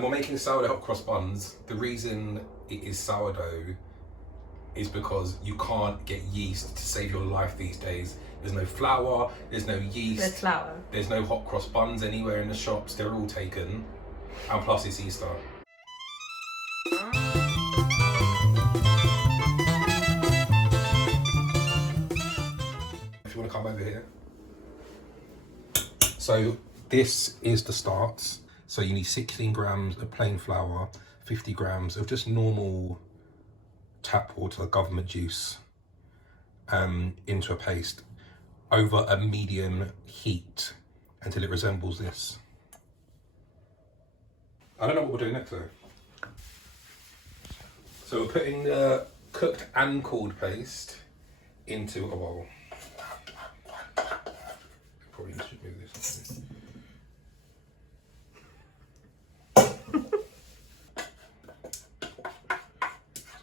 We're making sourdough hot cross buns. The reason it is sourdough is because you can't get yeast to save your life these days. There's no flour, there's no yeast. There's flour. There's no hot cross buns anywhere in the shops. They're all taken. And plus it's Easter. If you want to come over here. So this is the start. So you need 16 grams of plain flour, 50 grams of just normal tap water, government juice, into a paste over a medium heat until it resembles this. I don't know what we're doing next though. So we're putting the cooked and cooled paste into a bowl. Probably should move this.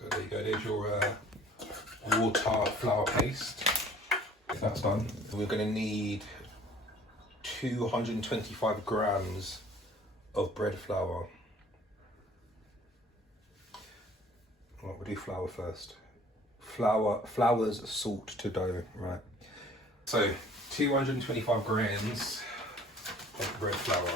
So there you go, there's your water flour paste. If that's done, we're going to need 225 grams of bread flour. Right, we'll do flour first. Flour's salt to dough, right? So 225 grams of bread flour.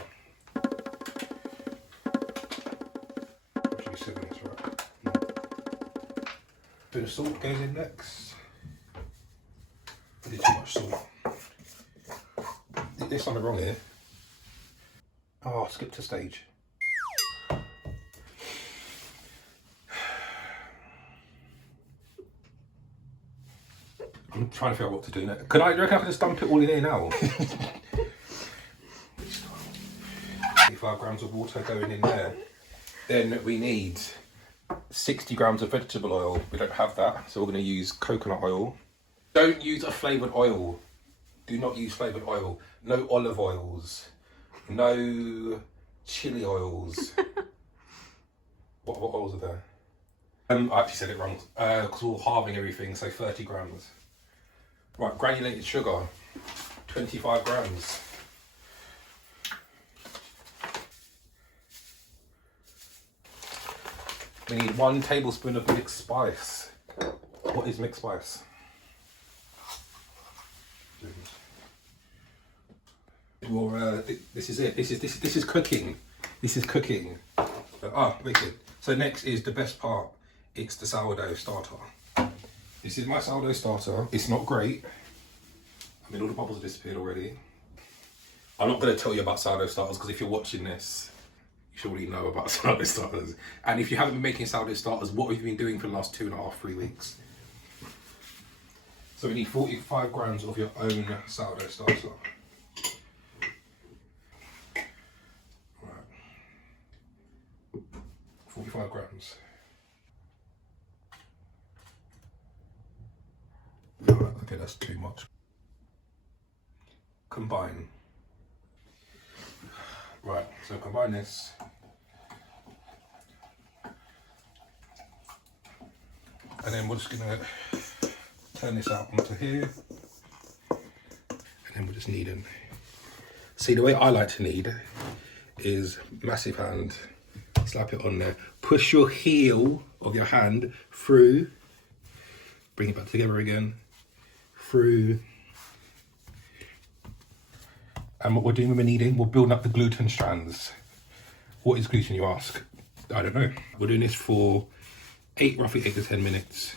Bit of salt goes in next. I did too much salt. There's something wrong here. Oh, skipped a stage. I'm trying to figure out what to do now. Do you reckon I can just dump it all in here now? 25 grams of water going in there. Then we need 60 grams of vegetable oil. We don't have that, so we're going to use coconut oil. Don't use a flavoured oil. Do not use flavoured oil. No olive oils. No chili oils. What oils are there? I actually said it wrong because we're halving everything, so 30 grams. Right, granulated sugar, 25 grams. We need 1 tablespoon of mixed spice. What is mixed spice? Well, this is it. This is cooking. This is cooking. Wicked. So next is the best part. It's the sourdough starter. This is my sourdough starter. It's not great. I mean, all the bubbles have disappeared already. I'm not going to tell you about sourdough starters because if you're watching this, you should already know about sourdough starters. And if you haven't been making sourdough starters, what have you been doing for the last 2.5, 3 weeks? So we need 45 grams of your own sourdough starter. Right. 45 grams. Right, okay, that's too much. Combine. Right, so combine this. And then we're just gonna turn this out onto here. And then we're just kneading. See, the way I like to knead is massive hand, slap it on there, push your heel of your hand through, bring it back together again, through. And what we're doing when we're kneading, we're building up the gluten strands. What is gluten, you ask? I don't know. We're doing this for roughly 8 to 10 minutes.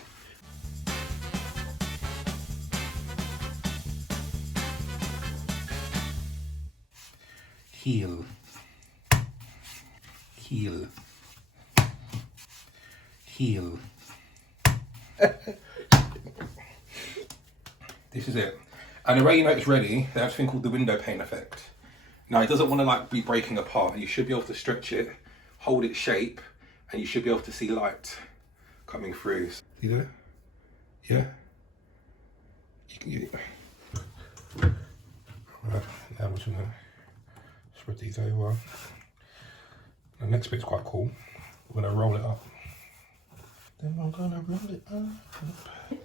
Heel. Heel. Heel. This is it. And the way you know it's ready, they have a thing called the window pane effect. Now it doesn't want to like be breaking apart. You should be able to stretch it, hold its shape, and you should be able to see light coming through. See there? Yeah? You can get it. Right, now we're just gonna spread these over. The next bit's quite cool. We're gonna roll it up. Then we're gonna roll it up.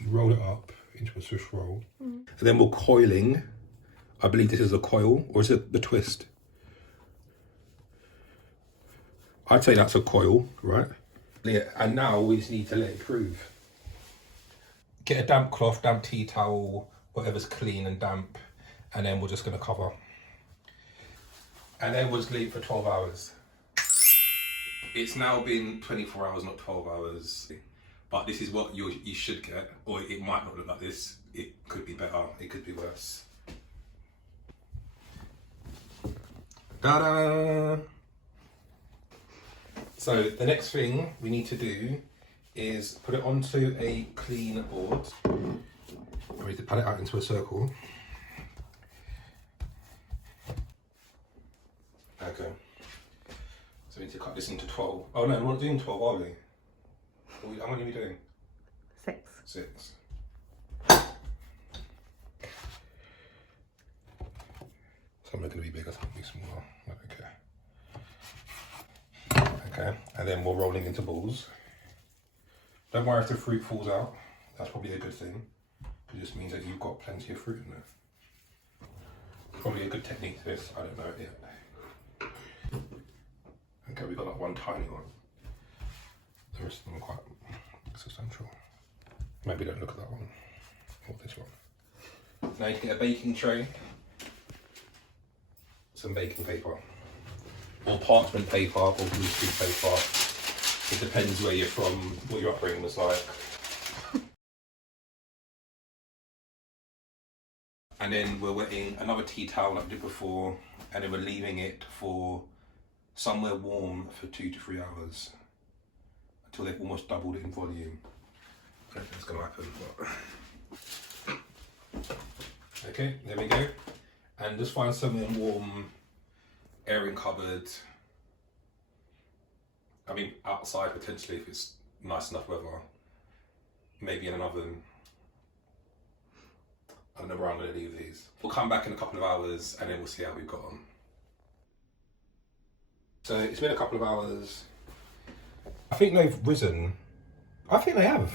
You roll it up into a swish roll. And then we're coiling. I believe this is a coil, or is it the twist? I'd say that's a coil, right? Yeah, and now we just need to let it prove. Get a damp cloth, damp tea towel, whatever's clean and damp, and then we're just gonna cover. And then we'll just leave it for 12 hours. It's now been 24 hours, not 12 hours. But this is what you should get, or it might not look like this. It could be better, it could be worse. Ta-da! So the next thing we need to do is put it onto a clean board. We need to pat it out into a circle. Okay. So we need to cut this into 12. Oh no, we're not doing 12, are we? How many are we doing? 6. 6. Some are going to be bigger, some will be smaller. Okay. Okay, and then we're rolling into balls. Don't worry if the fruit falls out. That's probably a good thing. It just means that you've got plenty of fruit in there. Probably a good technique to this. I don't know it yet. Okay, we've got like one tiny one. The rest of them are quite substantial. Maybe don't look at that one or this one. Now you can get a baking tray, some baking paper, or parchment paper, or blueproof paper. It depends where you're from, what your upbringing was like. And then we're wetting another tea towel like we did before, and then we're leaving it for somewhere warm for 2 to 3 hours until they've almost doubled it in volume. I don't think it's going to happen, but... Okay, there we go. And just find somewhere warm, airing cupboard. I mean, outside potentially if it's nice enough weather. Maybe in an oven. I don't know where I'm going to leave these. We'll come back in a couple of hours and then we'll see how we've got on. So it's been a couple of hours. I think they've risen. I think they have.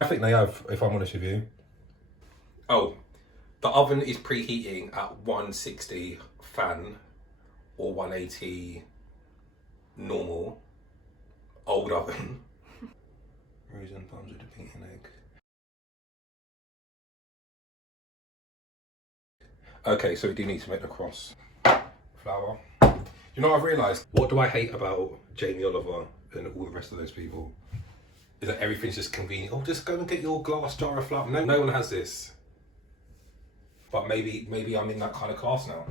If I'm honest with you. Oh, the oven is preheating at 160 fan or 180 normal. Old oven. Raisin buns with a beaten egg. Okay, so we do need to make the cross. Flour. You know what I've realised? What do I hate about Jamie Oliver and all the rest of those people? Is that everything's just convenient. Oh, just go and get your glass jar of flour. No one has this. But maybe I'm in that kind of class now.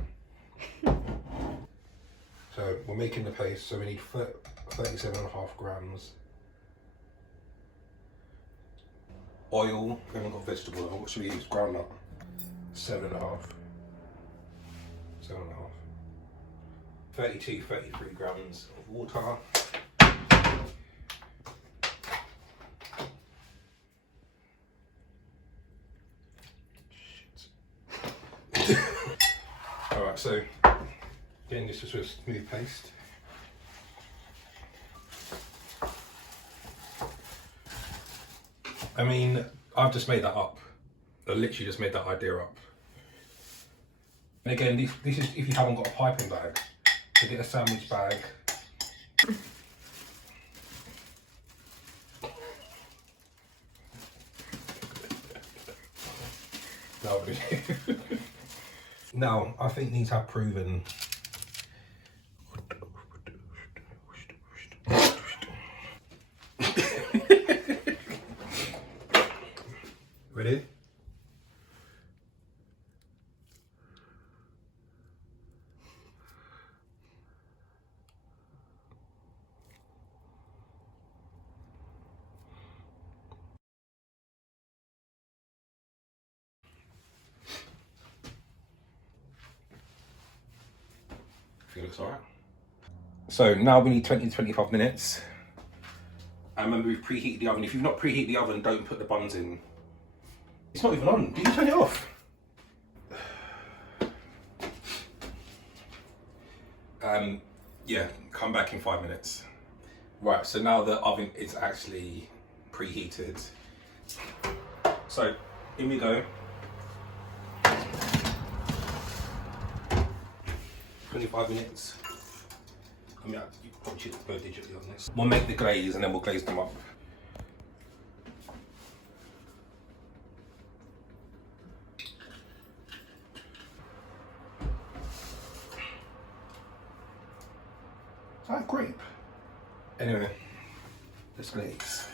So we're making the paste, so we need 37.5 grams. Oil, we haven't got vegetable oil. What should we use? Groundnut. 7.5. 33 grams of water. Alright, so getting this to a smooth paste. I mean, I've just made that up. I literally just made that idea up. And again, this is if you haven't got a piping bag. So get a sandwich bag. Now, I think these have proven. Ready? I think it looks alright. So now we need 20 to 25 minutes. And remember, we've preheated the oven. If you've not preheated the oven, don't put the buns in. It's not even on. Did you turn it off? Yeah, come back in 5 minutes. Right, so now the oven is actually preheated. So, in we go. 25 minutes I mean, you probably should go digitally on this. We'll make the glaze and then we'll glaze them up. Is that grape? Anyway, let's glaze.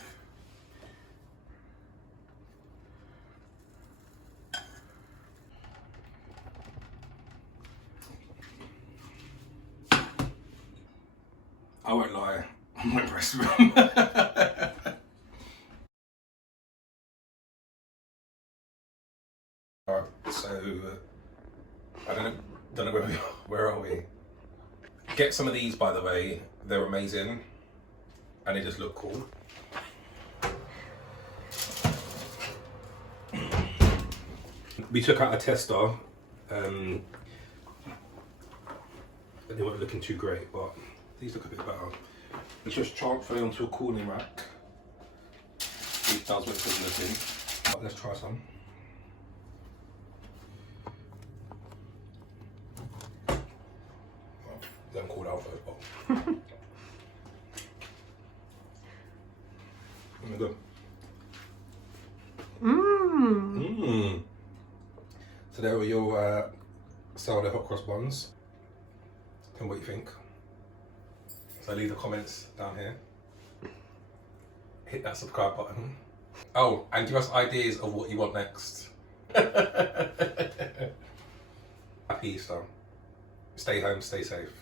I won't lie, I'm not impressed with them. Alright, so I don't know where are we? Get some of these, by the way, they're amazing and they just look cool. We took out a tester, they weren't looking too great, but these look a bit better. Let's just transfer it onto a cooling rack. These does what it's looking. But let's try some. Well, don't cool out first, but. There we go. Mmm. So there were your sourdough hot cross buns. Tell me what you think. So leave the comments down here. Hit that subscribe button. Oh, and give us ideas of what you want next. Happy Easter. Stay home, stay safe.